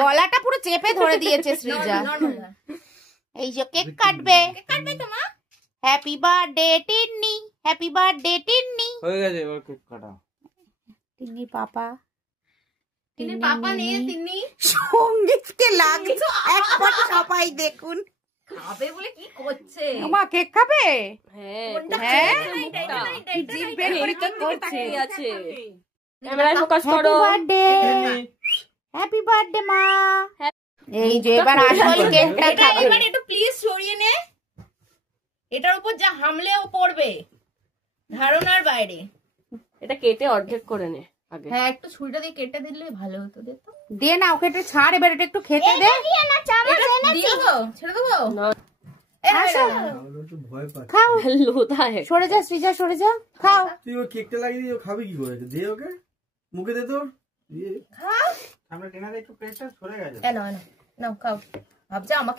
গলাটা পুরো চেপে ধরে দিয়েছে সৃজা। এই যে কেক কাটবে তোমার। Happy birthday Tinni, happy birthday Tinni. হয়ে গেছে এবার কেক কাটা। টিন্নি পাপা, টিন্নির পাপা নিয়ে তিন্নি সঙ্গীতকে লাগছে একবার সবাই দেখুন। খাবে বলে কি করছে? মা কেক খাবে? হ্যাঁ জিভ বের করে কি করছে? আছে ক্যামেরায় ফোকাস করো। বার্থডে, হ্যাপি বার্থডে মা। এই যে এবার আসল কেকটা খাবে। এবার একটু প্লিজ সরিয়ে নে, এটার উপর যা হামলেও পড়বে ধারণার বাইরে। এটা কেটে অর্ধেক করে নে আগে। হ্যাঁ একটু ছুরিটা দিয়ে কেটে দিলে ভালো হতো। দে না ওকে একটু ছাড়, এবার এটা একটু খেতে দে। দিয়ে দেবো, ছেড়ে দেবো না। খাও, সরে যা সৃজা, সরে যা, খাও। তুই ও কেকটা লাগিয়ে দিয়ে খাবে কি করে? দে ওকে মুখে দে। তো আমরা টেনা একটু পেটটা সরে গেছে। নাও খাও। ভাবছে আমাকে